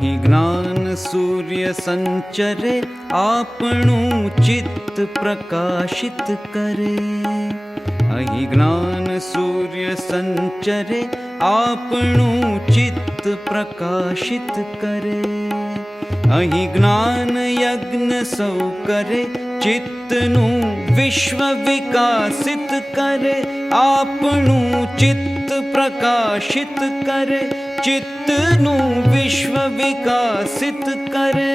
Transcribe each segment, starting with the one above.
અહીં જ્ઞાન સૂર્ય સંચરે આપણું ચિત્ત પ્રકાશિત કરે. અહીં જ્ઞાન સૂર્ય સંચરે આપણું ચિત્ત પ્રકાશિત કરે. અહીં જ્ઞાન યજ્ઞ સૌ કરે ચિત્તનું વિશ્વ વિકાસિત કરે. આપણું ચિત્ત પ્રકાશિત કરે, ચિત્તનું વિશ્વ વિકાસિત કરે.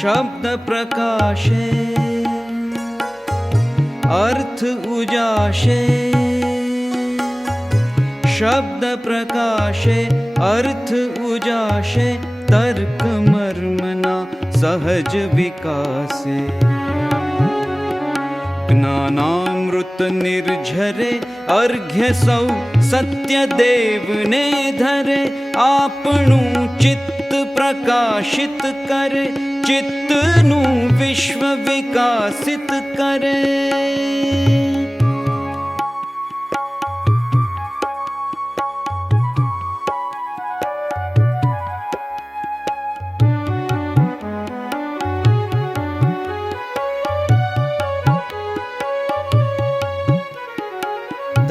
શબ્દ પ્રકાશે अर्थ उजाशे. शब्द प्रकाशे अर्थ उजाशे, तर्क मर्मना सहज विकासे. ज्ञानामृत निर्झरे अर्घ्य सौ सत्यदेव ने धरे. આપણું ચિત્ત પ્રકાશિત કરે, ચિત્તનું વિશ્વ વિકાસિત કરે.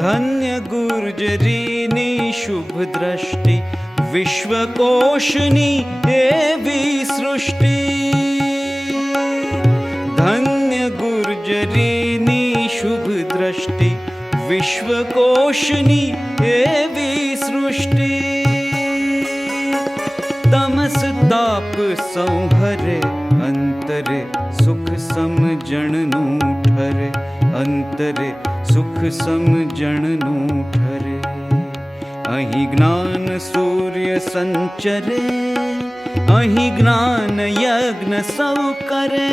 ધન્ય ગુર્જરીની શુભ દ્રષ્ટિ, વિશ્વકોશની એવી સૃષ્ટિ. ધન્ય ગુર્જરીની શુભ દ્રષ્ટિ, વિશ્વકોશની એવી સૃષ્ટિ. તમસ તાપ સંહરે, અંતરે સુખ સમજણનું ઠરે. અંતરે સુખ સમજણનું ઠરે. અહીં જ્ઞાન સૂર્ય સંચરે, અહીં જ્ઞાન યજ્ઞ સૌ કરે.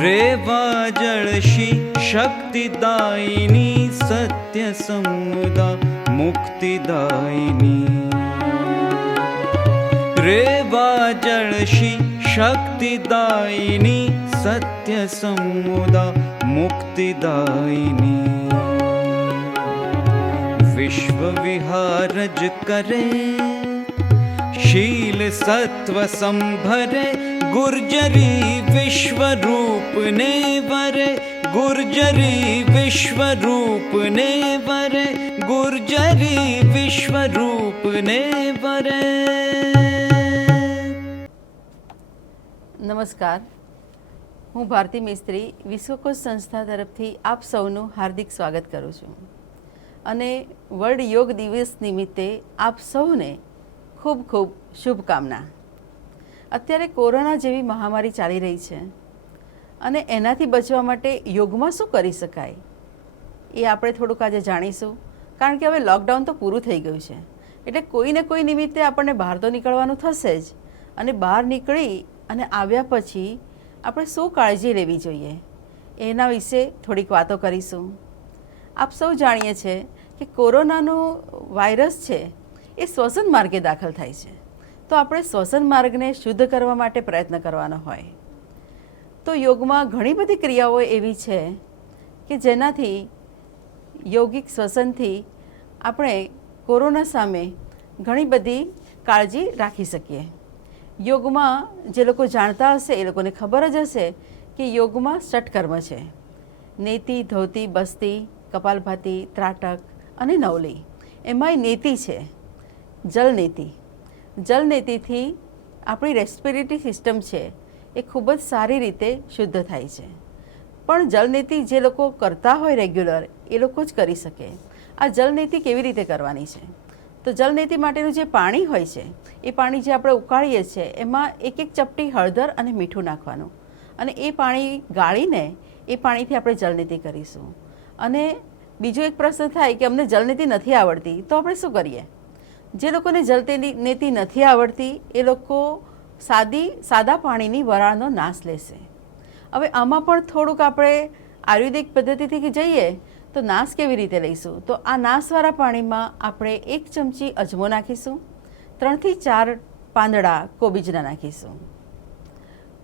રેવા જળશી શક્તિદાયિની, સત્ય સમુદા મુક્તિદાયિની. રેવા જળશી શક્તિદાયિની, સત્ય સમુદા મુક્તિદાયિની. વિશ્વ વિહારજ કરે, શીલ સત્વ સંભરે. ગુર્જરી વિશ્વરૂપ ને વરે. ગુર્જરી વિશ્વરૂપ ને વરે. ગુર્જરી વિશ્વરૂપ ને વરે. નમસ્કાર, હું ભારતી મિસ્ત્રી વિશ્વકોશ સંસ્થા તરફથી આપ સૌનું હાર્દિક સ્વાગત કરું છું. અને વર્લ્ડ યોગ દિવસ નિમિત્તે આપ સૌને ખૂબ ખૂબ શુભકામના. અત્યારે કોરોના જેવી મહામારી ચાલી રહી છે અને એનાથી બચવા માટે યોગમાં શું કરી શકાય એ આપણે થોડુંક આજે જાણીશું. કારણ કે હવે લોકડાઉન તો પૂરું થઈ ગયું છે, એટલે કોઈને કોઈ નિમિત્તે આપણને બહાર તો નીકળવાનું થશે જ. અને બહાર નીકળી અને આવ્યા પછી આપણે શું કાળજી લેવી જોઈએ એના વિશે થોડીક વાતો કરીશું. આપ સૌ જાણીએ છીએ કે કોરોનાનો વાયરસ છે એ શ્વસન માર્ગે દાખલ થાય છે. તો આપણે શ્વસન માર્ગને શુદ્ધ કરવા માટે પ્રયત્ન કરવાનો હોય તો યોગમાં ઘણી બધી ક્રિયાઓ એવી છે કે જેનાથી યોગિક શ્વસનથી આપણે કોરોના સામે ઘણી બધી કાળજી રાખી શકીએ. યોગમાં જે લોકો જાણતા હશે એ લોકોને ખબર જ હશે કે યોગમાં ષટકર્મ છે: નેતિ, ધોતી, બસ્તી, કપાલભાતિ, ત્રાટક અને નવલી. એમાંય નેતિ છે, જલનેતિ. જલનેતિથી આપણી રેસ્પિરેટરી સિસ્ટમ છે એ ખૂબ જ સારી રીતે શુદ્ધ થાય છે. પણ જલનેતિ જે લોકો કરતા હોય રેગ્યુલર એ લોકો જ કરી શકે. આ જલનેતિ કેવી રીતે કરવાની છે? તો જલનેતિ માટેનું જે પાણી હોય છે એ પાણી જે આપણે ઉકાળીએ છીએ એમાં એક એક ચપટી હળદર અને મીઠું નાખવાનું અને એ પાણી ગાળીને એ પાણીથી આપણે જલનેતિ કરીશું. અને બીજો એક પ્રશ્ન થાય કે અમને જલનીતિ નથી આવડતી, તો આપણે શું કરીએ? જે લોકોને જલનીતિ નથી આવડતી એ લોકો સાદા પાણીની વરાળનો નાશ લેશે. હવે આમાં પણ થોડુંક આપણે આયુર્વેદિક પદ્ધતિથી જઈએ તો નાશ કેવી રીતે લઈશું? તો આ નાશવાળા પાણીમાં આપણે 1 ચમચી અજમો નાખીશું, 3 થી 4 પાંદડા કોબીજના નાખીશું.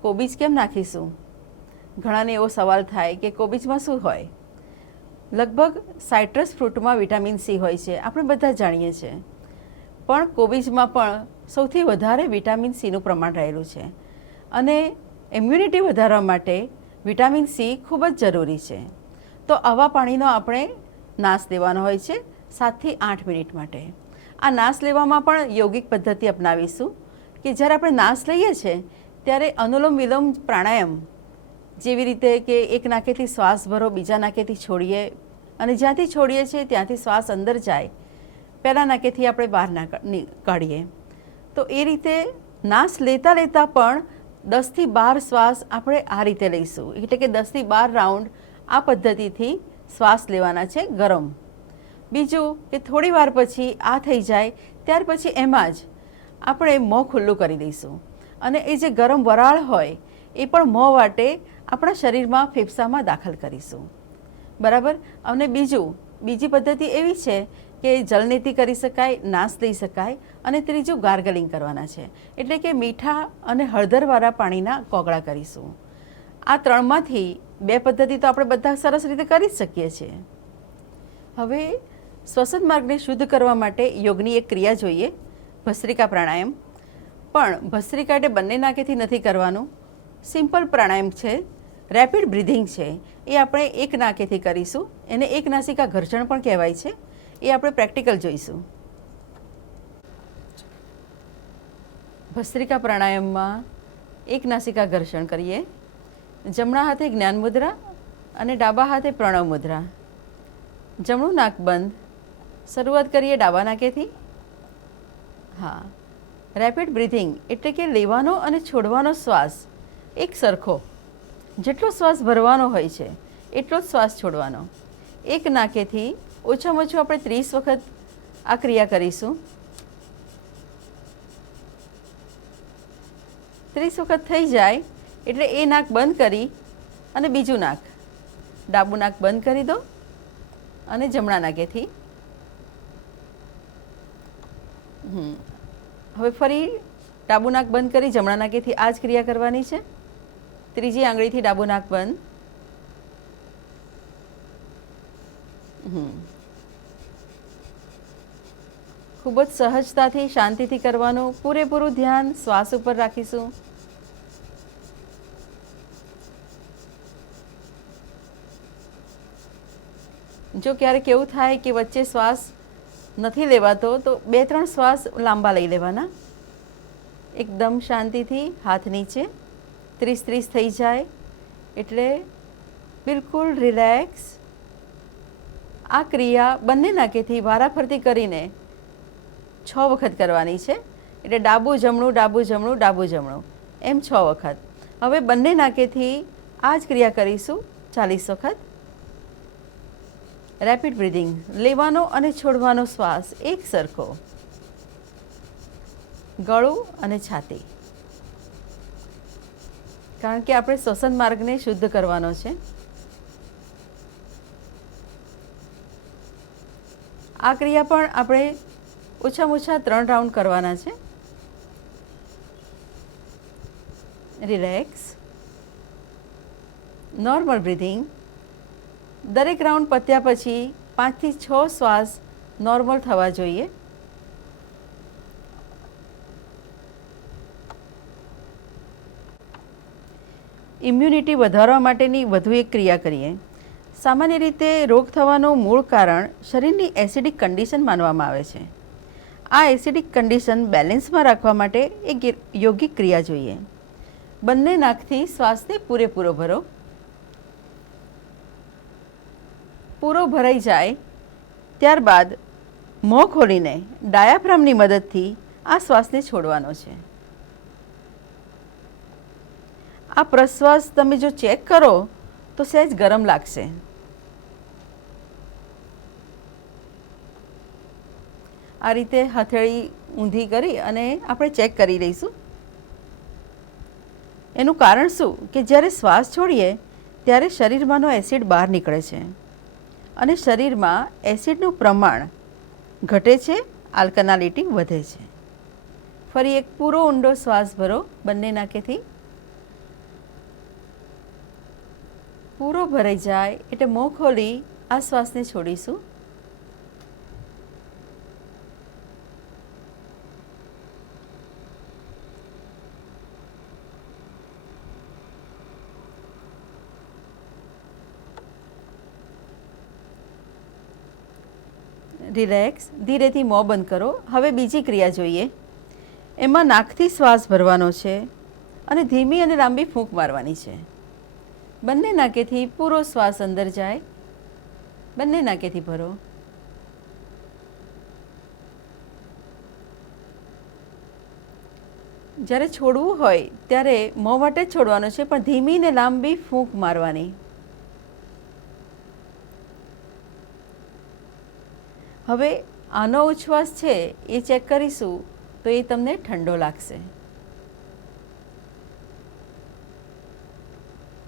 કોબીજ કેમ નાખીશું? ઘણાને એવો સવાલ થાય કે કોબીજમાં શું હોય? લગભગ સાઇટ્રસ ફ્રૂટમાં વિટામિન સી હોય છે, આપણે બધા જાણીએ છીએ, પણ કોબીજમાં પણ સૌથી વધારે વિટામિન સીનું પ્રમાણ રહેલું છે અને ઇમ્યુનિટી વધારવા માટે વિટામિન સી ખૂબ જ જરૂરી છે. તો આવા પાણીનો આપણે નાશ લેવાનો હોય છે 7 થી 8 મિનિટ માટે. આ નાશ લેવામાં પણ યોગિક પદ્ધતિ અપનાવીશું કે જ્યારે આપણે નાશ લઈએ છીએ ત્યારે અનુલોમ વિલોમ પ્રાણાયામ જેવી રીતે કે એક નાકેથી શ્વાસ ભરો, બીજા નાકેથી છોડીએ અને જ્યાંથી છોડીએ છીએ ત્યાંથી શ્વાસ અંદર જાય, પહેલાં નાકેથી આપણે બહાર કાઢીએ. તો એ રીતે નાશ લેતા લેતા પણ 10 થી 12 શ્વાસ આપણે આ રીતે લઈશું, એટલે કે 10 થી 12 રાઉન્ડ આ પદ્ધતિથી શ્વાસ લેવાના છે ગરમ. બીજું કે થોડી વાર પછી આ થઈ જાય ત્યાર પછી એમાં જ આપણે મોં ખુલ્લું કરી દઈશું અને એ જે ગરમ વરાળ હોય એ પણ મોં વાટે આપણા શરીરમાં ફેફસામાં દાખલ કરીશું. બરાબર. અને બીજી પદ્ધતિ એવી છે કે જલનીતિ કરી શકાય, નાશ લઈ શકાય અને ત્રીજું ગાર્ગલિંગ કરવાના છે, એટલે કે મીઠા અને હળદરવાળા પાણીના કોગળા કરીશું. આ 3માંથી 2 પદ્ધતિ તો આપણે બધા સરસ રીતે કરી જ શકીએ છીએ. હવે શ્વસન માર્ગને શુદ્ધ કરવા માટે યોગની એક ક્રિયા જોઈએ, ભસ્ત્રિકા પ્રાણાયામ. પણ ભસ્ત્રિકા એટલે બંને નાકેથી નથી કરવાનું, સિમ્પલ પ્રાણાયામ છે, રેપિડ બ્રિધિંગ છે. એ આપણે એક નાકેથી કરીશું, એને એક નાસિકા ઘર્ષણ પણ કહેવાય છે. એ આપણે પ્રેક્ટિકલ જોઈશું. ભસ્ત્રિકા પ્રાણાયામમાં એક નાસિકા ઘર્ષણ કરીએ, જમણા હાથે જ્ઞાન મુદ્રા અને ડાબા હાથે પ્રણવ મુદ્રા. જમણું નાક બંધ, શરૂઆત કરીએ ડાબા નાકેથી. હા, રેપિડ બ્રિધિંગ એટલે કે લેવાનો અને છોડવાનો શ્વાસ એક સરખો, જેટલો શ્વાસ ભરવાનો હોય છે એટલો જ શ્વાસ છોડવાનો. એક નાકેથી ઓછામાં ઓછું આપણે 30 વખત આ ક્રિયા કરીશું. 30 વખત થઈ જાય એટલે એ નાક બંધ કરી અને બીજું નાક, ડાબું નાક બંધ કરી દો અને જમણા નાકેથી. હવે ફરી ડાબું નાક બંધ કરી જમણા નાકેથી આ જ ક્રિયા કરવાની છે. ત્રીજી આંગળીથી ડાબું નાક બંધ. ખૂબ જ સહજતાથી, શાંતિથી કરવાનું, પૂરેપૂરું ધ્યાન શ્વાસ ઉપર રાખીશું. જો ક્યારેક એવું થાય કે વચ્ચે શ્વાસ નથી લેવાતો તો 2-3 શ્વાસ લાંબા લઈ લેવાના. એકદમ શાંતિથી હાથ નીચે. 30 થઈ જાય એટલે બિલકુલ રિલેક્સ. આ ક્રિયા બંને નાકેથી વારાફરતી કરીને 6 વખત કરવાની છે, એટલે ડાબું જમણું, ડાબું જમણું, ડાબું જમણું એમ 6 વખત. હવે બંને નાકેથી આ જ ક્રિયા કરીશું 40 વખત. રેપિડ બ્રિધિંગ, લેવાનો અને છોડવાનો શ્વાસ એક સરખો, ગળું અને છાતી, કારણ કે આપણે શ્વસન માર્ગને શુદ્ધ કરવાનો છે. આ ક્રિયા પણ આપણે ઓછામાં ઓછા 3 રાઉન્ડ કરવાના છે. Relax, normal breathing. દરેક રાઉન્ડ પત્યા પછી 5 થી 6 શ્વાસ નોર્મલ થવા જોઈએ. ઇમ્યુનિટી વધારવા માટેની વધુ એક ક્રિયા કરીએ. સામાન્ય રીતે રોગ થવાનું મૂળ કારણ શરીરની એસિડિક કન્ડિશન માનવામાં આવે છે. આ એસિડિક કન્ડિશન બેલેન્સમાં રાખવા માટે એક યોગિક ક્રિયા જોઈએ. બંને નાકથી શ્વાસને પૂરેપૂરો ભરો. પૂરો ભરાઈ જાય ત્યારબાદ મોં ખોલીને ડાયાફ્રામની મદદથી આ શ્વાસને છોડવાનો છે. આ પ્રશ્વાસ તમે જો ચેક કરો તો સહેજ ગરમ લાગશે. આ રીતે હથેળી ઊંધી કરી અને આપણે ચેક કરી લઈશું. એનું કારણ શું કે જ્યારે શ્વાસ છોડીએ ત્યારે શરીરમાંનો એસિડ બહાર નીકળે છે અને શરીરમાં એસિડનું પ્રમાણ ઘટે છે, આલ્કનાલિટી વધે છે. ફરી એક પૂરો ઊંડો શ્વાસ ભરો, બંને નાકેથી. પૂરો ભરાઈ જાય એટલે મોં ખોલી આ શ્વાસને છોડીશું. રિલેક્સ, ધીરેથી મોં બંધ કરો. હવે બીજી ક્રિયા જોઈએ. એમાં નાકથી શ્વાસ ભરવાનો છે અને ધીમી અને લાંબી ફૂંક મારવાની છે. બંને નાકેથી પૂરો શ્વાસ અંદર જાય, બંને નાકેથી ભરો. જ્યારે છોડવું હોય ત્યારે મોં વાટે જ છોડવાનો છે, પણ ધીમી ને લાંબી ફૂંક મારવાની. હવે આનો ઉચ્છ્વાસ છે એ ચેક કરીશું તો એ તમને ઠંડો લાગશે.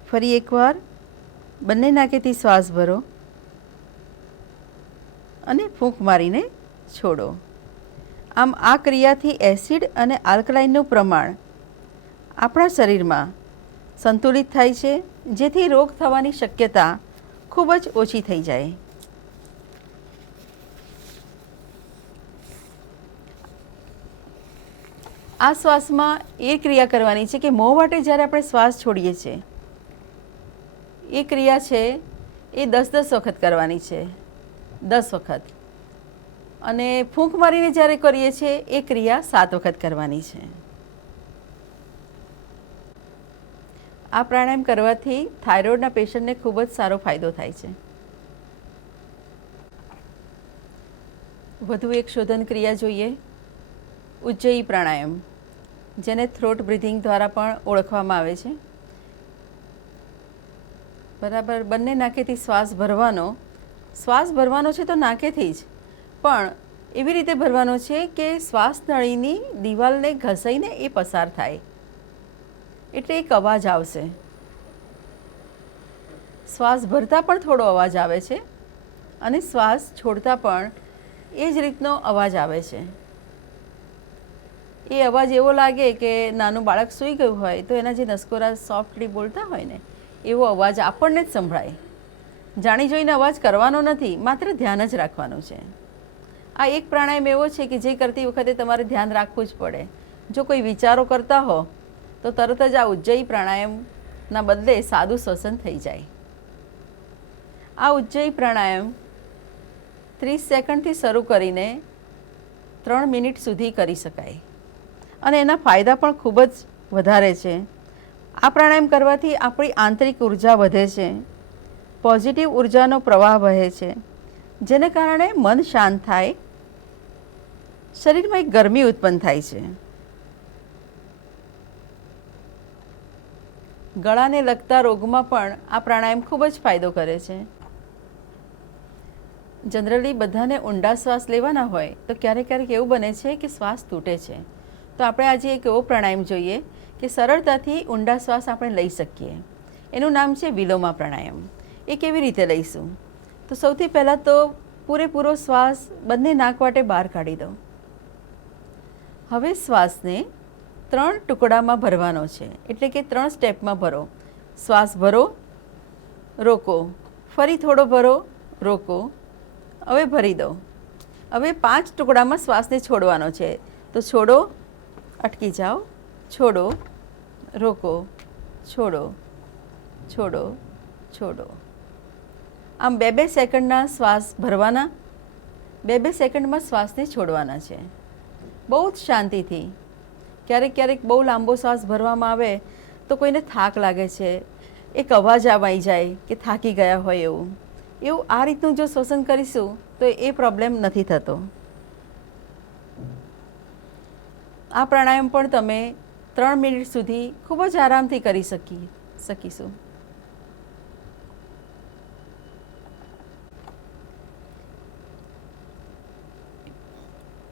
ફરી એકવાર બંને નાકેથી શ્વાસ ભરો અને ફૂંક મારીને છોડો. આમ આ ક્રિયાથી એસિડ અને આલ્કલાઇનનું પ્રમાણ આપણા શરીરમાં સંતુલિત થાય છે, જેથી રોગ થવાની શક્યતા ખૂબ જ ઓછી થઈ જાય. આ શ્વાસમાં એ ક્રિયા કરવાની છે કે મોં વાટે જ્યારે આપણે શ્વાસ છોડીએ છીએ એ ક્રિયા છે એ 10-10 વખત કરવાની છે, 10 વખત. અને ફૂંક મારીને જ્યારે કરીએ છીએ એ ક્રિયા 7 વખત કરવાની છે. આ પ્રાણાયામ કરવાથી થાઇરોઇડના પેશન્ટને ખૂબ જ સારો ફાયદો થાય છે. વધુ એક શોધન ક્રિયા જોઈએ, ઉજ્જયી પ્રાણાયામ, જેને થ્રોટ બ્રીથિંગ દ્વારા પણ ઓળખવામાં આવે છે. બરાબર બંને નાકેથી શ્વાસ ભરવાનો. શ્વાસ ભરવાનો છે તો નાકેથી જ, પણ એવી રીતે ભરવાનો છે કે શ્વાસ નળીની દિવાલને ઘસાઈને એ પસાર થાય, એટલે એક અવાજ આવશે. શ્વાસ ભરતા પણ થોડો અવાજ આવે છે અને શ્વાસ છોડતા પણ એ જ રીતનો અવાજ આવે છે. એ અવાજ એવો લાગે કે નાનું બાળક સૂઈ ગયું હોય તો એના જે નસકોરા સોફ્ટલી બોલતા હોય ને એવો અવાજ આપણને જ સંભળાય. જાણી જોઈને અવાજ કરવાનો નથી, માત્ર ધ્યાન જ રાખવાનું છે. આ એક પ્રાણાયામ એવો છે કે જે કરતી વખતે તમારે ધ્યાન રાખવું જ પડે. જો કોઈ વિચારો કરતા હો તો તરત જ આ ઉજ્જયી પ્રાણાયામના બદલે સાદું શ્વસન થઈ જાય. આ ઉજ્જયી પ્રાણાયામ 30 સેકન્ડથી શરૂ કરીને 3 મિનિટ સુધી કરી શકાય અને એના ફાયદા પણ ખૂબ જ વધારે છે. આ પ્રાણાયામ કરવાથી આપણી આંતરિક ઉર્જા વધે છે, પોઝિટિવ ઉર્જાનો પ્રવાહ વહે છે, જેને કારણે મન શાંત થાય, શરીરમાં એક ગરમી ઉત્પન્ન થાય છે. ગળાને લગતા રોગમાં પણ આ પ્રાણાયામ ખૂબ જ ફાયદો કરે છે. જનરલી બધાને ઊંડા શ્વાસ લેવાના હોય તો ક્યારેક ક્યારેક એવું બને છે કે શ્વાસ તૂટે છે. તો આપણે આજે એક એવો પ્રાણાયામ જોઈએ કે સરળતાથી ઊંડા શ્વાસ આપણે લઈ શકીએ. એનું નામ છે વિલોમા પ્રાણાયામ. એ કેવી રીતે લઈશું? તો સૌથી પહેલાં તો પૂરેપૂરો શ્વાસ બંને નાક વાટે બહાર કાઢી દો. હવે શ્વાસને 3 ટુકડામાં ભરવાનો છે, એટલે કે 3 સ્ટેપમાં ભરો. શ્વાસ ભરો, રોકો, ફરી થોડો ભરો, રોકો, હવે ભરી દો. હવે 5 ટુકડામાં શ્વાસને છોડવાનો છે. તો છોડો, અટકી જાઓ, છોડો, રોકો, છોડો, છોડો, છોડો. આમ 2-2 સેકન્ડના શ્વાસ ભરવાના, 2-2 સેકન્ડમાં શ્વાસને છોડવાના છે. બહુ જ શાંતિથી. ક્યારેક ક્યારેક બહુ લાંબો શ્વાસ ભરવામાં આવે તો કોઈને થાક લાગે છે, એક અવાજ આવી જાય કે થાકી ગયા હોય એવું આ રીતનું જો શ્વસન કરીશું તો એ પ્રોબ્લેમ નથી થતો. આ પ્રાણાયામ પણ તમે 3 મિનિટ સુધી ખૂબ જ આરામથી કરી શકીશું.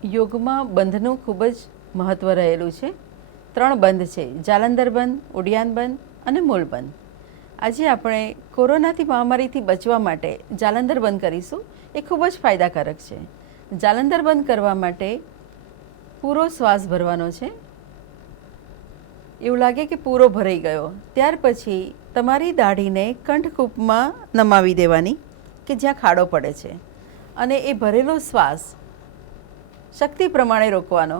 યોગમાં બંધનું ખૂબ જ મહત્ત્વ રહેલું છે. 3 બંધ છે: જાલંધર બંધ, ઉડિયાન બંધ અને મૂળ બંધ. આજે આપણે કોરોનાથી મહામારીથી બચવા માટે જાલંધર બંધ કરીશું. એ ખૂબ જ ફાયદાકારક છે. જાલંધર બંધ કરવા માટે પૂરો શ્વાસ ભરવાનો છે. એવું લાગે કે પૂરો ભરાઈ ગયો. ત્યાર પછી તમારી દાઢીને કંઠકૂપમાં નમાવી દેવાની કે જ્યાં ખાડો પડે છે, અને એ ભરેલો શ્વાસ શક્તિ પ્રમાણે રોકવાનો.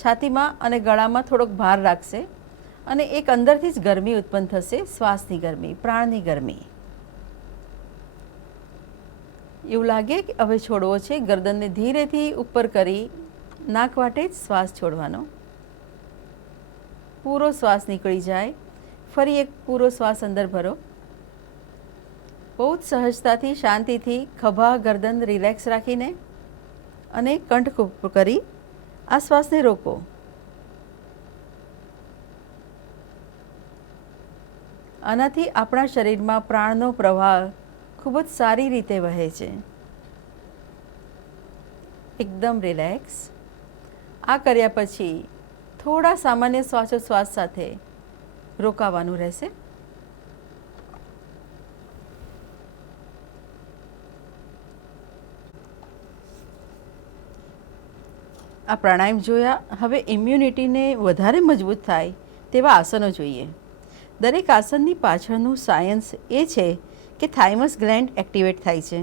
છાતીમાં અને ગળામાં થોડોક ભાર રાખશે અને એક અંદરથી જ ગરમી ઉત્પન્ન થશે, શ્વાસની ગરમી, પ્રાણની ગરમી. એવું લાગે કે હવે છોડવો છે. ગરદનને ધીરેથી ઉપર કરી નાક વાટે જ શ્વાસ છોડવાનો. પૂરો શ્વાસ નીકળી જાય. ફરી એક પૂરો શ્વાસ અંદર ભરો. બહુ જ સહજતાથી, શાંતિથી ખભા, ગરદન રિલેક્સ રાખીને અને કંઠકૂપ કરી આ શ્વાસને રોકો. આનાથી આપણા શરીરમાં પ્રાણનો પ્રવાહ ખૂબ જ સારી રીતે વહે છે. એકદમ રિલેક્સ. આ કર્યા પછી થોડા સામાન્ય શ્વાસોશ્વાસ સાથે રોકાવાનું રહેશે. આ પ્રાણાયામ જોયા. હવે ઇમ્યુનિટીને વધારે મજબૂત થાય તેવા આસનો જોઈએ. દરેક આસનની પાછળનું સાયન્સ એ છે કે થાઇમસ ગ્લેન્ડ એક્ટિવેટ થાય છે.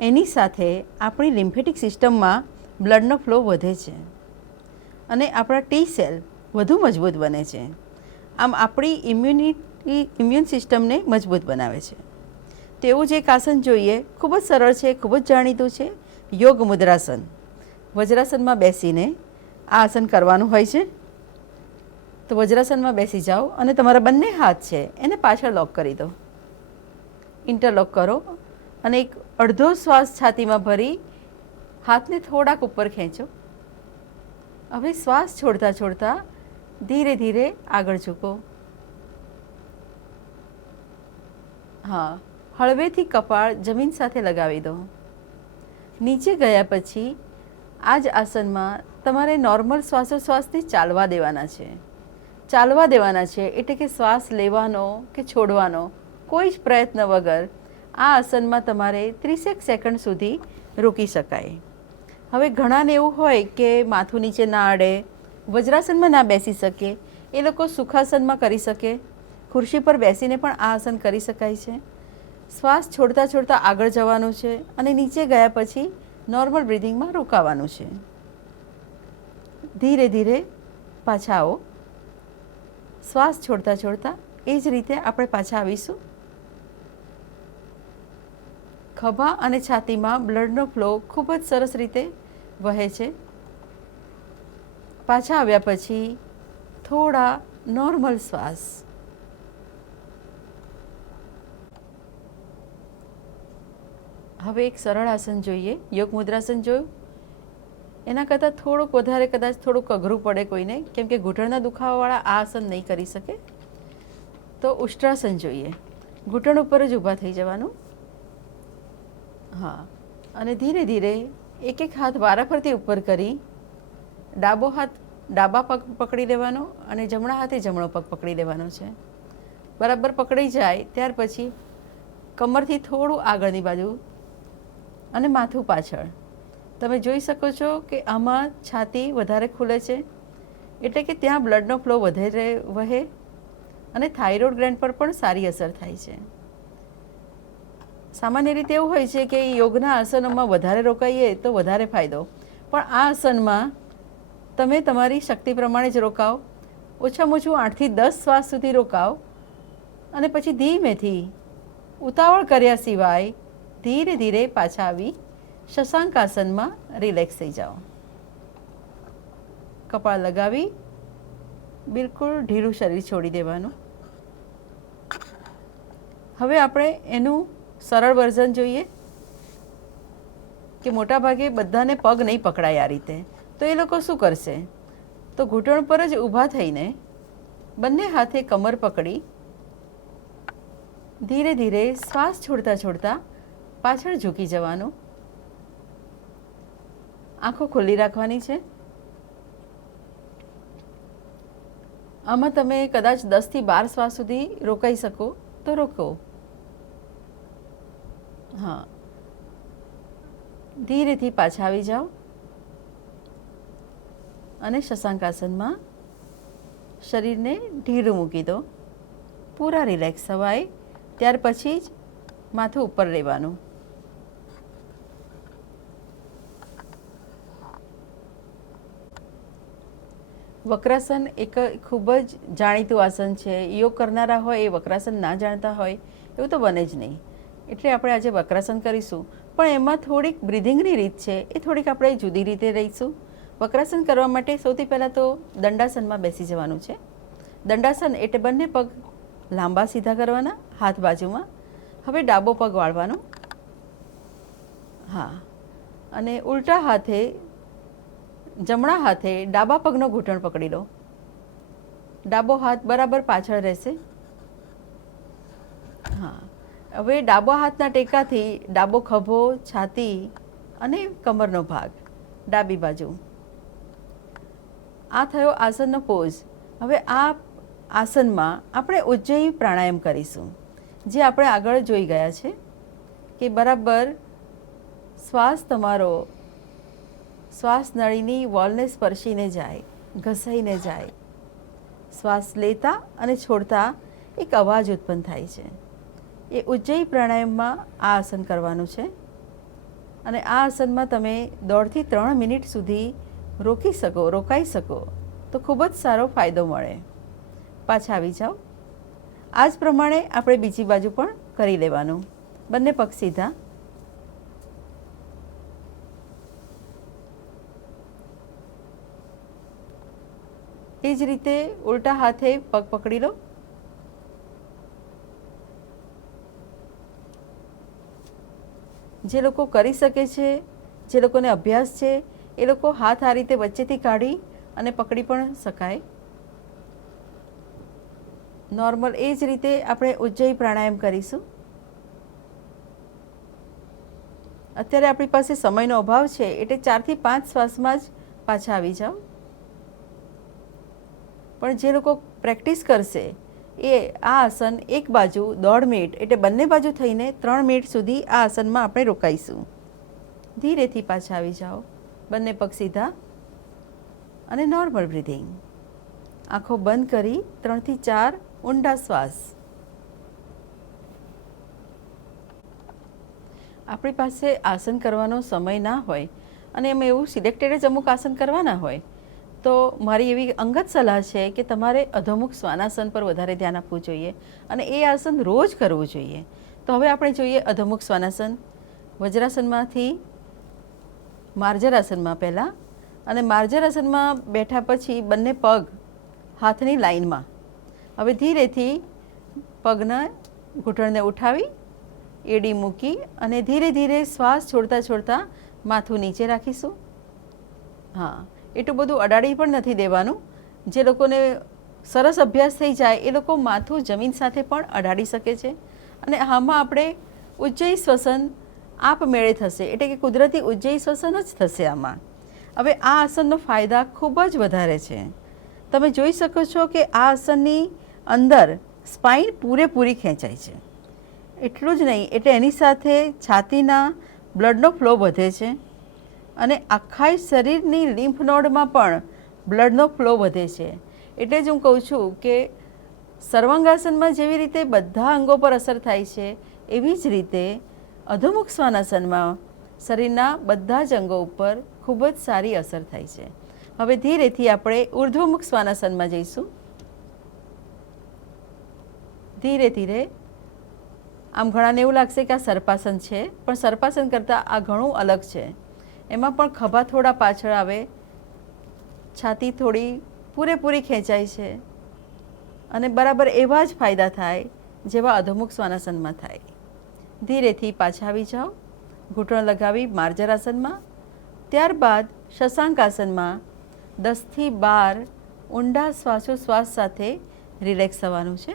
એની સાથે આપણી લિમ્ફેટિક સિસ્ટમમાં બ્લડનો ફ્લો વધે છે અને આપણા ટી સેલ વધુ મજબૂત બને છે. આમ આપણી ઇમ્યુન સિસ્ટમને મજબૂત બનાવે છે. તેવું જ એક આસન જોઈએ. ખૂબ જ સરળ છે, ખૂબ જ જાણીતું છે. યોગ મુદ્રાસન. વજ્રાસનમાં બેસીને આ આસન કરવાનું હોય છે. તો વજ્રાસનમાં બેસી જાઓ અને તમારા બંને હાથ છે એને પાછળ લોક કરી દો. ઇન્ટરલોક કરો અને એક અડધો શ્વાસ છાતીમાં ભરી હાથને થોડાક ઉપર ખેંચો. હવે શ્વાસ છોડતા છોડતા ધીરે ધીરે આગળ ઝૂકો. હા, હળવેથી કપાળ જમીન સાથે લગાવી દો. નીચે ગયા પછી આ જ આસનમાં તમારે નોર્મલ શ્વાસોશ્વાસથી ચાલવા દેવાના છે. ચાલવા દેવાના છે એટલે કે શ્વાસ લેવાનો કે છોડવાનો કોઈ જ પ્રયત્ન વગર આ આસનમાં તમારે 30 સેકન્ડ સુધી રોકી શકાય. હવે ઘણાને એવું હોય કે માથું નીચે ના અડે, વજ્રાસનમાં ના બેસી શકે, એ લોકો સુખાસનમાં કરી શકે. ખુરશી પર બેસીને પણ આ આસન કરી શકાય છે. શ્વાસ છોડતા છોડતા આગળ જવાનું છે અને નીચે ગયા પછી નોર્મલ બ્રિધિંગમાં રોકાવાનું છે. ધીરે ધીરે પાછા આવો. શ્વાસ છોડતા છોડતા એ જ રીતે આપણે પાછા આવીશું. ખભા અને છાતીમાં બ્લડનો ફ્લો ખૂબ જ સરસ રીતે વહે છે. પાછા આવ્યા પછી થોડા નોર્મલ શ્વાસ. હવે એક સરળ આસન જોઈએ. યોગ મુદ્રાસન જોયું. એના કરતાં થોડુંક વધારે કદાચ થોડુંક અઘરું પડે કોઈને, કેમ કે ઘૂંટણના દુખાવાવાળા આ આસન નહીં કરી શકે. તો ઉષ્ટ્રાસન જોઈએ. ઘૂંટણ ઉપર જ ઊભા થઈ જવાનું. હા, અને ધીરે ધીરે એક એક હાથ વારાફરતી ઉપર કરી ડાબો હાથ ડાબા પગ પકડી લેવાનો અને જમણા હાથે જમણો પગ પકડી લેવાનો છે. બરાબર પકડી જાય ત્યાર પછી કમરથી થોડું આગળની બાજુ અને માથું પાછળ. તમે જોઈ શકો છો કે આમાં છાતી વધારે ખુલે છે, એટલે કે ત્યાં બ્લડનો ફ્લો વધારે વહે અને થાઇરોઇડ ગ્લેન્ડ પર પણ સારી અસર થાય છે. સામાન્ય રીતે એવું હોય છે કે યોગના આસનોમાં વધારે રોકાઈએ તો વધારે ફાયદો, પણ આ આસનમાં તમે તમારી શક્તિ પ્રમાણે જ રોકાઓ. ઓછામાં ઓછું 8 થી 10 શ્વાસ સુધી રોકાઓ અને પછી ધીમેથી ઉતાવળ કર્યા સિવાય ધીરે ધીરે પાછા આવી શશાંક આસનમાં રિલેક્સ થઈ જાઓ. કપાળ લગાવી બિલકુલ ઢીલું શરીર છોડી દેવાનું. હવે આપણે એનું સરળ વર્ઝન જોઈએ કે મોટા ભાગે બધાને પગ નહીં પકડાય આ રીતે. તો એ લોકો શું કરશે? તો ઘૂંટણ પર જ ઊભા થઈને બંને હાથે કમર પકડી ધીરે ધીરે શ્વાસ છોડતા છોડતા પાછળ ઝૂકી જવાનું. આંખો ખુલ્લી રાખવાની છે. આમાં તમે કદાચ 10 થી 12 શ્વાસ સુધી રોકાઈ શકો તો રોકો. હા, ધીરેથી પાછા આવી જાઓ અને શશાંકાસનમાં શરીરને ઢીલું મૂકી દો. પૂરા રિલેક્સ થવાય ત્યાર પછી જ માથું ઉપર લેવાનું. વક્રાસન એક ખૂબ જ જાણીતું આસન છે. યોગ કરનારા હોય એ વક્રાસન ના જાણતા હોય એવું તો બને જ નહીં. એટલે આપણે આજે વક્રાસન કરીશું, પણ એમાં થોડીક બ્રિધિંગની રીત છે, એ થોડીક આપણે જુદી રીતે રહીશું. વક્રાસન કરવા માટે સૌથી પહેલાં તો દંડાસનમાં બેસી જવાનું છે. દંડાસન એટલે બંને પગ લાંબા સીધા કરવાના, હાથ બાજુમાં. હવે ડાબો પગ વાળવાનો. હા, અને ઉલટા હાથે જમણા હાથે ડાબા પગનો ઘૂંટણ પકડી લો. ડાબો હાથ બરાબર પાછળ રહેશે. હા, હવે ડાબા હાથના ટેકાથી ડાબો ખભો, છાતી અને કમરનો ભાગ ડાબી બાજુ. આ થયો આસનનો પોઝ. હવે આ આસનમાં આપણે ઉજ્જયી પ્રાણાયામ કરીશું, જે આપણે આગળ જોઈ ગયા છે કે બરાબર શ્વાસ તમારો શ્વાસ નળીની વોલને સ્પર્શીને જાય, ઘસાઈને જાય. શ્વાસ લેતા અને છોડતા એક અવાજ ઉત્પન્ન થાય છે. એ ઉજ્જયી પ્રાણાયામમાં આ આસન કરવાનું છે. અને આ આસનમાં તમે 1.5 થી 3 મિનિટ સુધી રોકાઈ શકો તો ખૂબ જ સારો ફાયદો મળે. પાછા આવી જાઓ. આ જ પ્રમાણે આપણે બીજી બાજુ પણ કરી લેવાનું. બંને પગ સીધા. એ જ રીતે ઉલટા હાથે પગ પકડી લો. જે લોકો કરી શકે છે, જે લોકોને અભ્યાસ છે, એ લોકો હાથ આ રીતે વચ્ચેથી કાઢી અને પકડી પણ શકાય. નોર્મલ એ જ રીતે આપણે ઉજ્જયી પ્રાણાયામ કરીશું. અત્યારે આપણી પાસે સમયનો અભાવ છે એટલે 4 થી 5 શ્વાસમાં જ પાછા આવી જાઓ. પણ જે લોકો પ્રેક્ટિસ કરશે એ આ આસન એક બાજુ 1.5 મિનિટ એટલે બંને બાજુ થઈને 3 મિનિટ સુધી આ આસનમાં આપણે રોકાઈશું. ધીરેથી પાછા આવી જાઓ. બંને પગ સીધા અને નોર્મલ બ્રિધિંગ. આંખો બંધ કરી 3 થી 4 ઊંડા શ્વાસ. આપણી પાસે આસન કરવાનો સમય ના હોય અને એમાં એવું સિલેક્ટેડ જ અમુક આસન કરવાના હોય તો મારી એવી અંગત સલાહ છે કે તમારે અધોમુખ શ્વાનાસન પર વધારે ધ્યાન આપવું જોઈએ અને એ આસન રોજ કરવું જોઈએ. તો હવે આપણે જોઈએ અધોમુખ શ્વાનાસન. વજ્રાસનમાંથી માર્જરાસનમાં પહેલાં, અને માર્જરાસનમાં બેઠા પછી બંને પગ હાથની લાઈનમાં. હવે ધીરેથી પગના ઘૂંટણને ઉઠાવી એડી મૂકી અને ધીરે ધીરે શ્વાસ છોડતા છોડતા માથું નીચે રાખીશું. હા, એટલું બધું અડાડી પણ નથી દેવાનું. જે લોકોને સરસ અભ્યાસ થઈ જાય એ લોકો માથું જમીન સાથે પણ અડાડી શકે છે. અને આમાં આપણે ઉજ્જયી શ્વસન આપમેળે થશે, એટલે કે કુદરતી ઉજ્જયી શ્વસન જ થશે આમાં. હવે આ આસનનો ફાયદા ખૂબ જ વધારે છે. તમે જોઈ શકો છો કે આ આસનની અંદર સ્પાઇન પૂરેપૂરી ખેંચાય છે. એટલું જ નહીં, એટલે એની સાથે છાતીના બ્લડનો ફ્લો વધે છે અને આખા શરીરની લિમ્ફ નોડમાં પણ બ્લડનો ફ્લો વધે છે. એટલે જ હું કહું છું કે સર્વાંગાસનમાં જેવી રીતે બધા અંગો પર અસર થાય છે એવી જ રીતે અધોમુખ શ્વાનાસનમાં શરીરના બધા જ અંગો ઉપર ખૂબ જ સારી અસર થાય છે. હવે ધીરેથી આપણે ઉર્ધ્વમુખ શ્વાનાસનમાં જઈશું. ધીરે ધીરે. આમ ઘણાને એવું લાગશે કે આ સર્પાસન છે, પણ સર્પાસન કરતાં આ ઘણું અલગ છે. એમાં પણ ખભા થોડા પાછળ આવે, છાતી થોડી પૂરેપૂરી ખેંચાય છે અને બરાબર એવા જ ફાયદા થાય જેવા અધોમુખ શ્વાનાસનમાં થાય. ધીરેથી પાછા આવી જાઓ. ઘૂંટણ લગાવી માર્જરાસનમાં. ત્યારબાદ શશાંકાસનમાં 10 થી 12 ઊંડા શ્વાસોશ્વાસ સાથે રિલેક્સ થવાનું છે.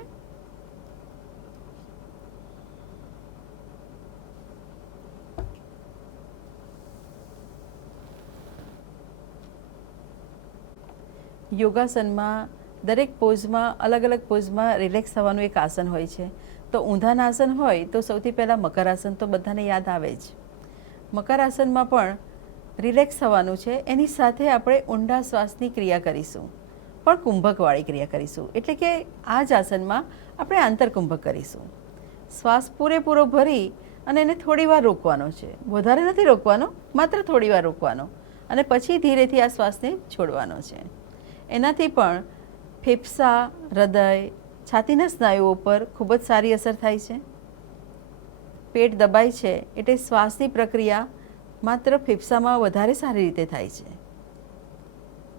યોગાસનમાં દરેક પોઝમાં અલગ અલગ પોઝમાં રિલેક્સ થવાનું એક આસન હોય છે. તો ઊંધાના આસન હોય તો સૌથી પહેલાં મકરાસન તો બધાને યાદ આવે જ. મકરાસનમાં પણ રિલેક્સ થવાનું છે. એની સાથે આપણે ઊંડા શ્વાસની ક્રિયા કરીશું, પણ કુંભકવાળી ક્રિયા કરીશું. એટલે કે આ જ આસનમાં આપણે આંતરકુંભક કરીશું. શ્વાસ પૂરેપૂરો ભરી અને એને થોડી વાર રોકવાનો છે. વધારે નથી રોકવાનો, માત્ર થોડી વાર રોકવાનો અને પછી ધીરેથી આ શ્વાસને છોડવાનો છે. એનાથી પણ ફેફસા, હૃદય, છાતીના સ્નાયુઓ પર ખૂબ જ સારી અસર થાય છે. પેટ દબાય છે એટલે શ્વાસની પ્રક્રિયા માત્ર ફેફસામાં વધારે સારી રીતે થાય છે.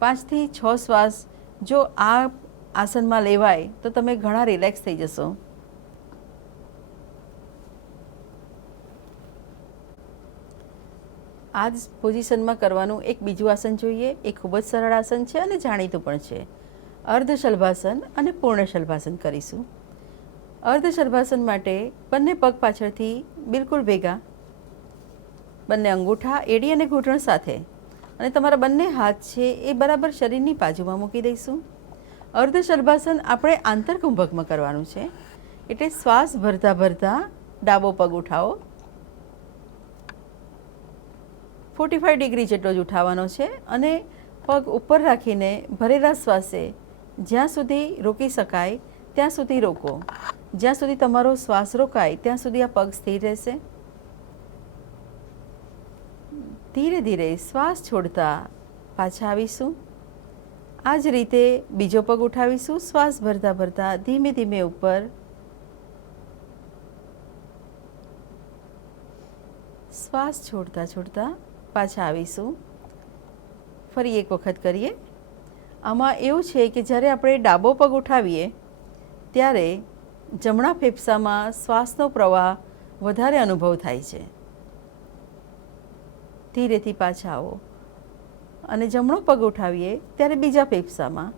5 થી 6 શ્વાસ જો આ આસનમાં લેવાય તો તમે ઘણા રિલેક્સ થઈ જશો. આ જ પોઝિશનમાં કરવાનું એક બીજું આસન જોઈએ. એ ખૂબ જ સરળ આસન છે અને જાણીતું પણ છે. અર્ધ શલભાસન અને પૂર્ણ શલભાસન કરીશું. અર્ધ શલભાસન માટે બંને પગ પાછળથી બિલકુલ ભેગા, બંને અંગૂઠા એડી અને ઘૂંટણ સાથે, અને તમારા બંને હાથ છે એ બરાબર શરીરની બાજુમાં મૂકી દઈશું. અર્ધ શલભાસન આપણે આંતરકુંભકમાં કરવાનું છે. એટલે શ્વાસ ભરતા ભરતા ડાબો પગ ઉઠાવો, 45 ડિગ્રી જેટલો જ ઉઠાવવાનો છે અને પગ ઉપર રાખીને ભરેલા શ્વાસે જ્યાં સુધી રોકી શકાય ત્યાં સુધી રોકો. જ્યાં સુધી તમારો શ્વાસ રોકાય ત્યાં સુધી આ પગ સ્થિર રહેશે. ધીરે ધીરે શ્વાસ છોડતા પાછા આવીશું. આ જ રીતે બીજો પગ ઉઠાવીશું. શ્વાસ ભરતા ભરતા ધીમે ધીમે ઉપર, શ્વાસ છોડતા છોડતા પાછા આવીશું. ફરી એક વખત કરીએ. આમાં એવું છે કે જ્યારે આપણે ડાબો પગ ઉઠાવીએ ત્યારે જમણા ફેફસામાં શ્વાસનો પ્રવાહ વધારે અનુભવ થાય છે. ધીરેથી પાછા આવો અને જમણો પગ ઉઠાવીએ ત્યારે બીજા ફેફસામાં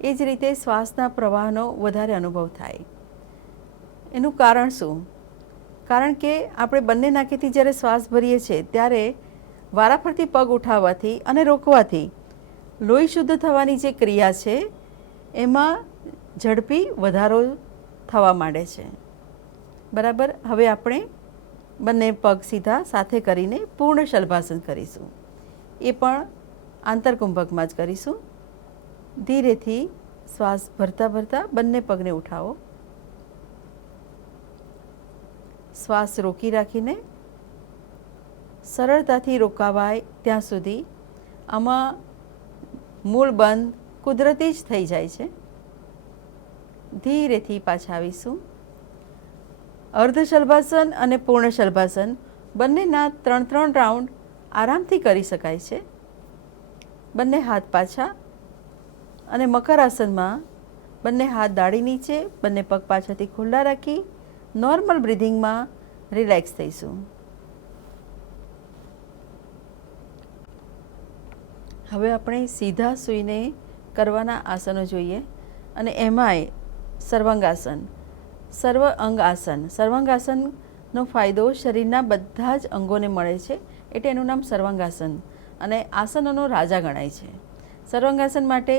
એ જ રીતે શ્વાસના પ્રવાહનો વધારે અનુભવ થાય. એનું કારણ શું? કારણ કે આપણે બંને નાકેથી જ્યારે શ્વાસ ભરીએ છીએ ત્યારે વારાફરતી પગ ઉઠાવવાથી અને રોકવાથી લોહી શુદ્ધ થવાની જે ક્રિયા છે એમાં ઝડપી વધારો થવા માંડે છે. બરાબર. હવે આપણે બંને પગ સીધા સાથે કરીને પૂર્ણ શલભાસન કરીશું. એ પણ આંતરકુંભકમાં જ કરીશું. ધીરેથી શ્વાસ ભરતા ભરતા બંને પગને ઉઠાવો. શ્વાસ રોકી રાખીને સરળતાથી રોકાવાય ત્યાં સુધી આમાં મૂળ બંધ કુદરતી જ થઈ જાય છે. ધીરેથી પાછા આવીશું. અર્ધ શલભાસન અને પૂર્ણ શલભાસન બંનેના 3-3 રાઉન્ડ આરામથી કરી શકાય છે. બંને હાથ પાછા અને મકરાસનમાં બંને હાથ દાઢી નીચે, બંને પગ પાછળથી ખુલ્લા રાખી નોર્મલ બ્રિધિંગમાં રિલેક્સ થઈશું. હવે આપણે સીધા સૂઈને કરવાના આસનો જોઈએ અને એમાંય સર્વાંગાસન, સર્વ અંગ આસન. સર્વાંગાસનનો ફાયદો શરીરના બધા જ અંગોને મળે છે એટલે એનું નામ સર્વાંગાસન અને આસનોનો રાજા ગણાય છે. સર્વાંગાસન માટે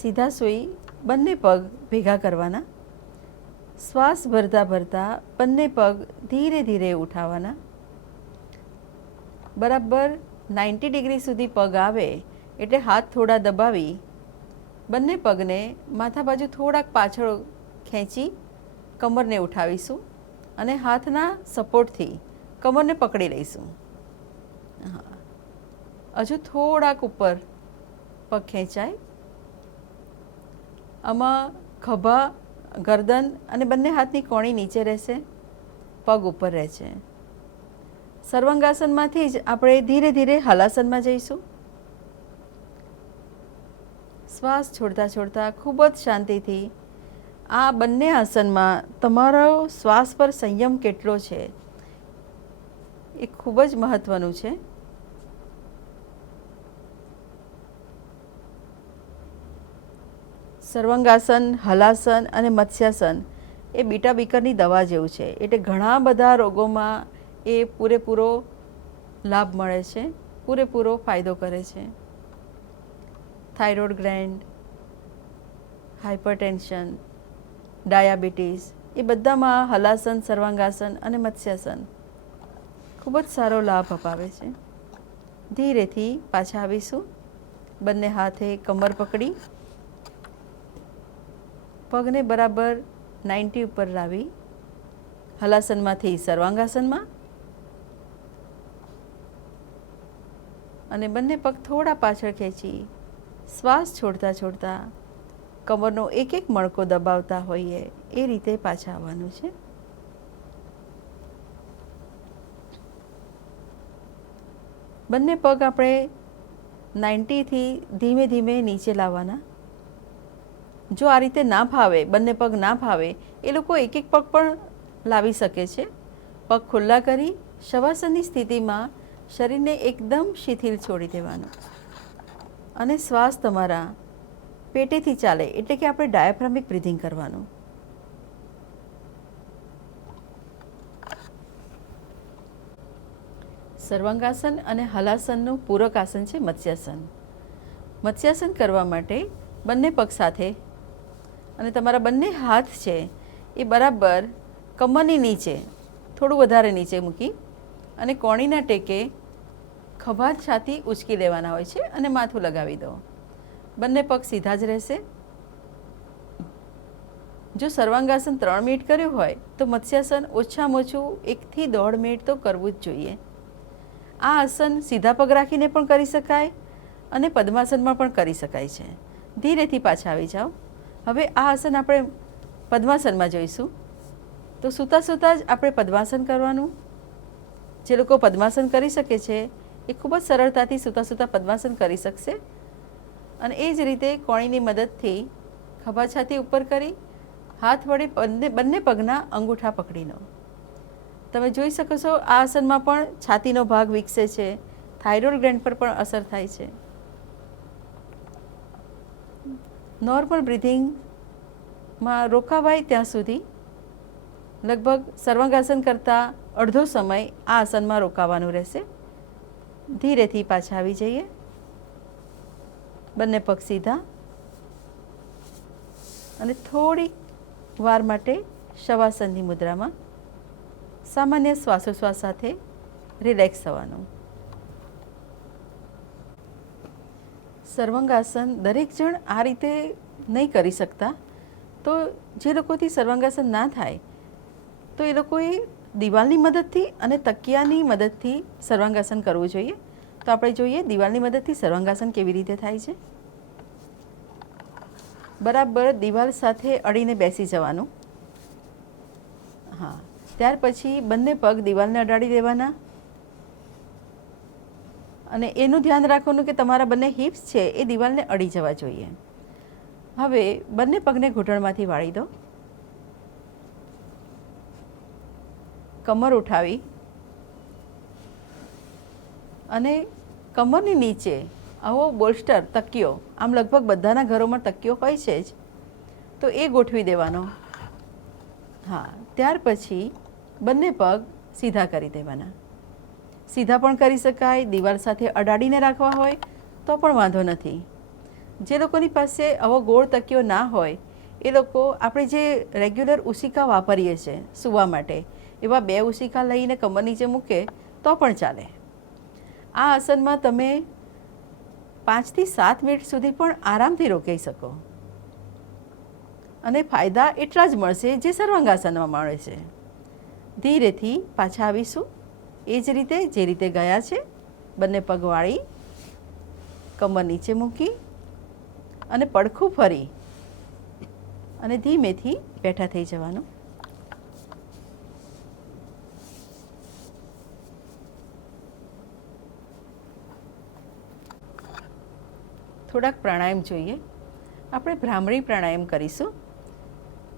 સીધા સૂઈ બંને પગ ભેગા કરવાના. શ્વાસ ભરતા ભરતા બંને પગ ધીરે ધીરે ઉઠાવવાના. બરાબર 90 ડિગ્રી સુધી પગ આવે એટલે હાથ થોડા દબાવી બંને પગને માથા બાજુ થોડાક પાછળ ખેંચી કમરને ઉઠાવીશું અને હાથના સપોર્ટથી કમરને પકડી લઈશું. હજુ થોડાક ઉપર પગ ખેંચાય. આમાં ખભા, ગરદન અને બંને હાથની કોણી નીચે રહેશે, પગ ઉપર રહેશે. સર્વાંગાસનમાંથી જ આપણે ધીરે ધીરે હલાસનમાં જઈશું. શ્વાસ છોડતા છોડતા ખૂબ જ શાંતિથી આ બંને આસનમાં તમારો શ્વાસ પર સંયમ કેટલો છે એ ખૂબ જ મહત્ત્વનું છે. સર્વાંગાસન, હલાસન અને મત્સ્યાસન એ બીટા બીકરની દવા જેવું છે. એટલે ઘણા બધા રોગોમાં એ પૂરેપૂરો લાભ મળે છે, પૂરેપૂરો ફાયદો કરે છે. થાઇરોઇડ ગ્લેન્ડ, હાઇપરટેન્શન, ડાયાબિટીસ, એ બધામાં હલાસન, સર્વાંગાસન અને મત્સ્યાસન ખૂબ જ સારો લાભ અપાવે છે. ધીરેથી પાછા આવીશું. બંને હાથે કમર પકડી પગને બરાબર 90 ઉપર લાવી હલાસનમાંથી સર્વાંગાસનમાં અને બંને પગ થોડા પાછળ ખેંચી શ્વાસ છોડતા છોડતા કમરનો એક એક મણકો દબાવતા હોઈએ એ રીતે પાછા આવવાનું છે. બંને પગ આપણે 90થી ધીમે ધીમે નીચે લાવવાના. જો આ રીતે ના ફાવે, બંને પગ ના ફાવે, એ લોકો એક એક પગ પણ લાવી શકે છે. પગ ખુલ્લા કરી શવાસનની સ્થિતિમાં શરીરને એકદમ શિથિલ છોડી દેવાનું અને શ્વાસ તમારા પેટેથી ચાલે, એટલે કે આપણે ડાયાફ્રામિક બ્રીથિંગ કરવાનું. સર્વાંગાસન અને હલાસનનું પૂરક આસન છે મત્સ્યાસન. મત્સ્યાસન કરવા માટે બંને પગ સાથે અને તમારા બંને હાથ છે એ બરાબર કમરની નીચે, થોડું વધારે નીચે મૂકી અને કોણીના ટેકે ખભા છાતી ઉચકી લેવાના હોય છે અને માથું લગાવી દો. બંને પગ સીધા જ રહેશે. જો સર્વાંગાસન 3 મિનિટ કર્યું હોય તો મત્સ્યાસન ઓછામાં ઓછું 1 થી 1.5 મિનિટ તો કરવું જ જોઈએ. આ આસન સીધા પગ રાખીને પણ કરી શકાય અને પદ્માસનમાં પણ કરી શકાય છે. ધીરેથી પાછા આવી જાઓ. હવે આ આસન આપણે પદ્માસનમાં જોઈશું. તો સૂતા સૂતા જ આપણે પદ્માસન કરવાનું. જે લોકો પદ્માસન કરી શકે છે એ ખૂબ જ સરળતાથી સૂતા સૂતા પદ્માસન કરી શકશે. અને એ જ રીતે કોણીની મદદથી ખભા છાતી ઉપર કરી હાથ વડે બંને પગના અંગૂઠા પકડી લો. તમે જોઈ શકો છો આ આસનમાં પણ છાતીનો ભાગ વિકસે છે, થાઇરોઇડ ગ્લેન્ડ પર પણ અસર થાય છે. નોર્મલ બ્રિથિંગમાં રોકાવાય ત્યાં સુધી લગભગ સર્વાંગાસન કરતાં અડધો સમય આ આસનમાં રોકાવાનું રહેશે. ધીરેથી પાછા આવી જઈએ. બંને પગ સીધા અને થોડીક વાર માટે શવાસનની મુદ્રામાં સામાન્ય શ્વાસોશ્વાસ સાથે રિલેક્સ થવાનું. સર્વાંગાસન દરેક જણ આ રીતે નહીં કરી શકતા, તો જે લોકોથી સર્વાંગાસન ના થાય તો એ લોકોએ દિવાલની મદદથી અને તકિયાની મદદથી સર્વાંગાસન કરવું જોઈએ. તો આપણે જોઈએ દિવાલની મદદથી સર્વાંગાસન કેવી રીતે થાય છે. બરાબર દિવાલ સાથે અડીને બેસી જવાનું. હા, ત્યાર પછી બંને પગ દિવાલને અડાડી દેવાના અને એનું ધ્યાન રાખવાનું કે તમારા બંને હિપ્સ છે એ દિવાલને અડી જવા જોઈએ. હવે બંને પગને ઘૂંટણમાંથી વાળી દો. કમર ઉઠાવી અને કમરની નીચે આવો બોલ્સ્ટર, તકિયો, આમ લગભગ બધાના ઘરોમાં તકિયો હોય છે જ, તો એ ગોઠવી દેવાનો. હા, ત્યાર પછી બંને પગ સીધા કરી દેવાના. સીધા પણ કરી શકાય, દિવાલ સાથે અડાડીને રાખવા હોય તો પણ વાંધો નથી. જે લોકોની પાસે આવો ગોળ તકિયો ના હોય એ લોકો આપણે જે રેગ્યુલર ઉશિકા વાપરીએ છીએ સૂવા માટે, એવા 2 ઉશિકા લઈને કમર નીચે મૂકે તો પણ ચાલે. આ આસનમાં તમે 5 થી 7 મિનિટ સુધી પણ આરામથી રોકાઈ શકો અને ફાયદા એટલા જ મળશે જે સર્વાંગાસનમાં મળે છે. ધીરેથી પાછા આવીશું. એ જ રીતે જે રીતે ગયા છે, બંને પગ વાળી કમર નીચે મૂકી અને પડખું ફરી અને ધીમેથી બેઠા થઈ જવાનું. થોડાક પ્રાણાયામ જોઈએ. આપણે ભ્રામરી પ્રાણાયામ કરીશું.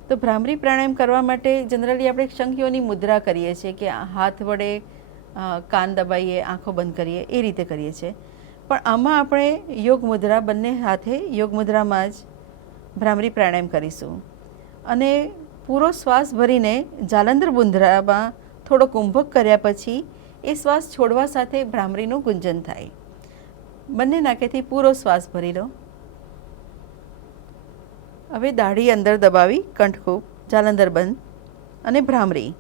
તો ભ્રામરી પ્રાણાયામ કરવા માટે જનરલી આપણે શંખયોની મુદ્રા કરીએ છીએ કે હાથ વડે કાન દબાઈએ, આંખો બંધ કરીએ, એ રીતે કરીએ છીએ. પણ આમાં આપણે યોગ મુદ્રા, બંને હાથે યોગ મુદ્રામાં જ ભ્રામરી પ્રાણાયામ કરીશું અને પૂરો શ્વાસ ભરીને જાલંધર મુદ્રામાં થોડો કુંભક કર્યા પછી એ શ્વાસ છોડવા સાથે ભ્રામરીનું ગુંજન થાય. બંને નાકેથી પૂરો શ્વાસ ભરી લો. હવે દાઢી અંદર દબાવી કંઠકૂપ, જાલંધર બંધ અને ભ્રામરી.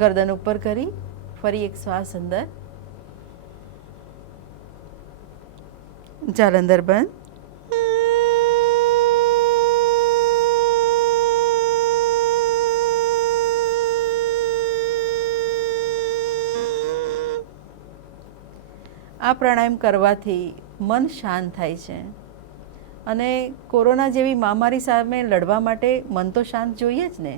ગરદન ઉપર કરી ફરી એક શ્વાસ અંદર, જાલંધર બંધ, આ પ્રાણાયામ કરવાથી મન શાંત થાય છે અને કોરોના જેવી મહામારી સામે લડવા માટે મન તો શાંત જોઈએ જ ને.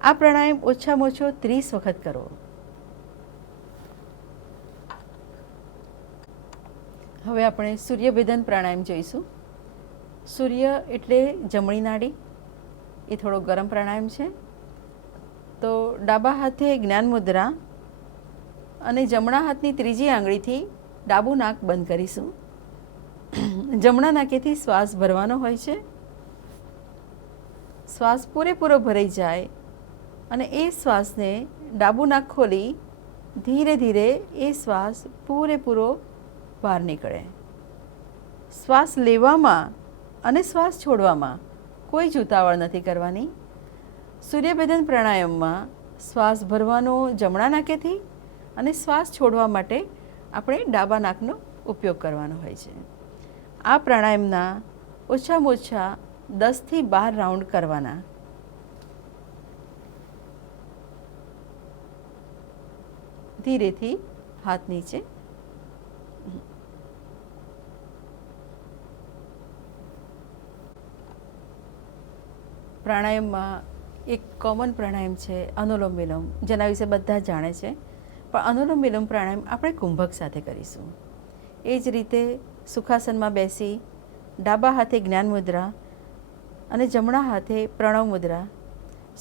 આ પ્રાણાયામ ઓછામાં ઓછો 30 વખત કરો. હવે આપણે સૂર્યભેદન પ્રાણાયામ જોઈશું. સૂર્ય એટલે જમણી નાડી, એ થોડો ગરમ પ્રાણાયામ છે. તો ડાબા હાથે જ્ઞાન મુદ્રા અને જમણા હાથની ત્રીજી આંગળીથી ડાબું નાક બંધ કરીશું. જમણા નાકેથી શ્વાસ ભરવાનો હોય છે. શ્વાસ પૂરેપૂરો ભરાઈ જાય અને એ શ્વાસને ડાબું નાક ખોલી ધીરે ધીરે એ શ્વાસ પૂરેપૂરો બહાર નીકળે. શ્વાસ લેવામાં અને શ્વાસ છોડવામાં કોઈ જ ઉતાવળ નથી કરવાની. સૂર્યભેદન પ્રાણાયામમાં શ્વાસ ભરવાનો જમણા નાકેથી અને શ્વાસ છોડવા માટે આપણે ડાબા નાકનો ઉપયોગ કરવાનો હોય છે. આ પ્રાણાયામના ઓછામાં ઓછા 10 થી 12 રાઉન્ડ કરવાના. ધીરેથી હાથ નીચે. પ્રાણાયામમાં એક કોમન પ્રાણાયામ છે અનુલોમ વિલોમ, જેના વિશે બધા જાણે છે. પણ અનુલોમ વિલોમ પ્રાણાયામ આપણે કુંભક સાથે કરીશું. એ જ રીતે સુખાસનમાં બેસી ડાબા હાથે જ્ઞાન મુદ્રા અને જમણા હાથે પ્રણવ મુદ્રા.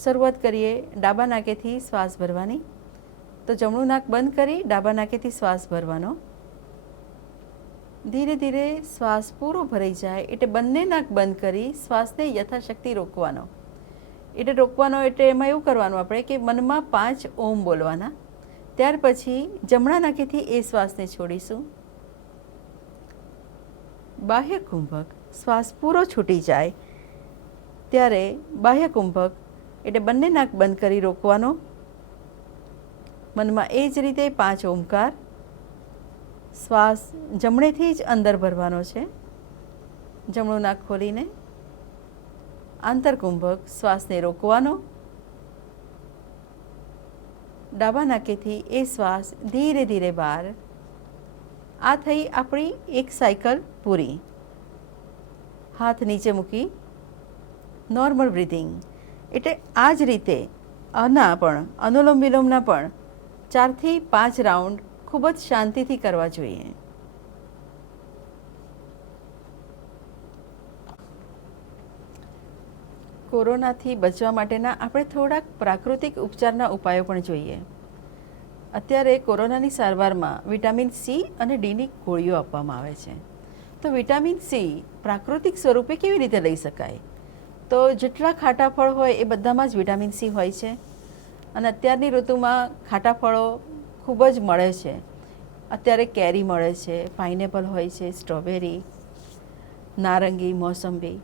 શરૂઆત કરીએ ડાબા નાકેથી શ્વાસ ભરવાની. તો જમણું નાક બંધ કરી ડાબા નાકેથી શ્વાસ ભરવાનો. ધીરે ધીરે શ્વાસ પૂરો ભરાઈ જાય એટલે બંને નાક બંધ કરી શ્વાસને યથાશક્તિ રોકવાનો. એટલે એમાં એવું કરવાનું આપણે કે મનમાં 5 ઓમ બોલવાના. ત્યાર પછી જમણા નાકેથી એ શ્વાસને છોડીશું. બાહ્ય કુંભક શ્વાસ પૂરો છૂટી જાય ત્યારે બાહ્ય કુંભક એટલે બંને નાક બંધ કરી રોકવાનો. મનમાં એ જ રીતે 5 ઓમકાર. શ્વાસ જમણેથી જ અંદર ભરવાનો છે. જમણું નાક ખોલીને આંતરકુંભક શ્વાસને રોકવાનો. ડાબા નાકેથી એ શ્વાસ ધીરે ધીરે બહાર. આ થઈ આપણી એક સાયકલ પૂરી. હાથ નીચે મૂકી નોર્મલ બ્રીથિંગ. એટલે આ જ રીતે આના પણ અનુલોમ વિલોમના પણ 4 થી 5 રાઉન્ડ ખૂબ જ શાંતિથી કરવા જોઈએ. કોરોનાથી બચવા માટેના આપણે થોડાક પ્રાકૃતિક ઉપચારના ઉપાયો પણ જોઈએ. અત્યારે કોરોનાની સારવારમાં વિટામિન સી અને ડીની ગોળીઓ આપવામાં આવે છે. તો વિટામિન સી પ્રાકૃતિક સ્વરૂપે કેવી રીતે લઈ શકાય? તો જેટલા ખાટા ફળ હોય એ બધામાં જ વિટામિન સી હોય છે. અને અત્યારની ઋતુમાં ખાટા ફળો ખૂબ જ મળે છે. અત્યારે કેરી મળે છે, પાઇનેપલ હોય છે, સ્ટ્રોબેરી, નારંગી, મોસંબી.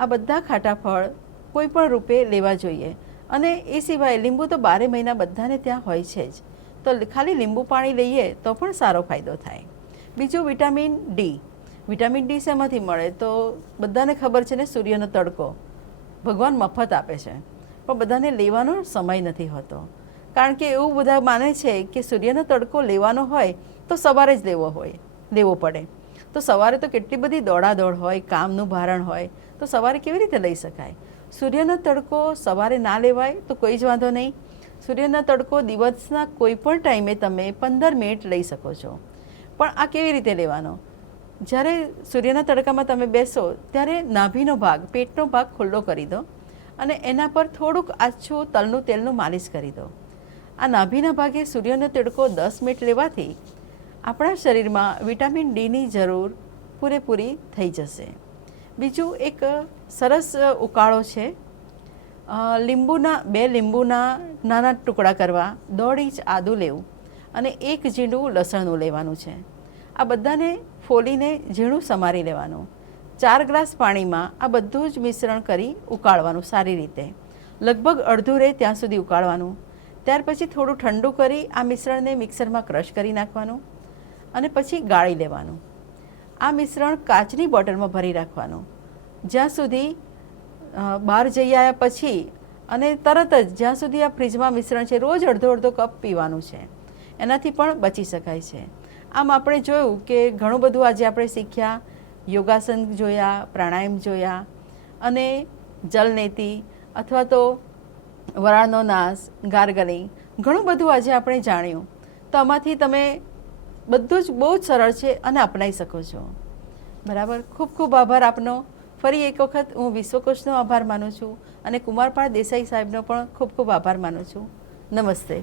આ બધા ખાટા ફળ કોઈ પણ રૂપે લેવા જોઈએ. અને એ સિવાય લીંબુ તો 12 મહિના બધાને ત્યાં હોય છે જ. તો ખાલી લીંબુ પાણી લઈએ તો પણ સારો ફાયદો થાય. બીજું વિટામિન ડી. વિટામિન ડી શેમાંથી મળે? તો બધાને ખબર છે ને, સૂર્યનો તડકો ભગવાન મફત આપે છે, પણ બધાને લેવાનો સમય નથી હોતો. કારણ કે એવું બધા માને છે કે સૂર્યનો તડકો લેવાનો હોય તો સવારે જ લેવો પડે. તો સવારે તો કેટલી બધી દોડાદોડ હોય, કામનું ભારણ હોય, તો સવારે કેવી રીતે લઈ શકાય? સૂર્યનો તડકો સવારે ના લેવાય તો કોઈ જ વાંધો નહીં. સૂર્યનો તડકો દિવસના કોઈ પણ ટાઈમે તમે 15 મિનિટ લઈ શકો છો. પણ આ કેવી રીતે લેવાનો? જ્યારે સૂર્યના તડકામાં તમે બેસો ત્યારે નાભીનો ભાગ, પેટનો ભાગ ખુલ્લો કરી દો અને એના પર થોડુંક આછું તલનું તેલનું માલિશ કરી દો. આ નાભીના ભાગે સૂર્યનો તડકો 10 મિનિટ લેવાથી આપણા શરીરમાં વિટામિન ડીની જરૂર પૂરેપૂરી થઈ જશે. બીજું એક સરસ ઉકાળો છે બે લીંબુના નાના ટુકડા કરવા, 1.5 ઇંચ આદું લેવું અને 1 ઝીંડું લસણનું લેવાનું છે. આ બધાને ફોલીને ઝીણું સમારી લેવાનું. 4 ગ્લાસ પાણીમાં આ બધું જ મિશ્રણ કરી ઉકાળવાનું સારી રીતે, લગભગ અડધું રહે ત્યાં સુધી ઉકાળવાનું. ત્યાર પછી થોડું ઠંડુ કરી આ મિશ્રણને મિક્સરમાં ક્રશ કરી નાખવાનું અને પછી ગાળી લેવાનું. આ મિશ્રણ કાચની બોટલમાં ભરી રાખવાનું જ્યાં સુધી બહાર જઈ આવ્યા પછી, અને તરત જ જ્યાં સુધી આ ફ્રીજમાં મિશ્રણ છે રોજ અડધો કપ પીવાનું છે. એનાથી પણ બચી શકાય છે. આમ આપણે જોયું કે ઘણું બધું આજે આપણે શીખ્યા, યોગાસન જોયા, પ્રાણાયામ જોયા અને જલનેતિ અથવા તો વરાળનો નાશ, ગાર્ગલિંગ, ઘણું બધું આજે આપણે જાણ્યું. તો આમાંથી તમે બધું જ બહુ જ સરળ છે અને અપનાવી શકો છો. બરાબર. ખૂબ ખૂબ આભાર આપનો. ફરી એક વખત હું વિશ્વકોશનો આભાર માનું છું અને કુમારપાળ દેસાઈ સાહેબનો પણ ખૂબ ખૂબ આભાર માનું છું. નમસ્તે.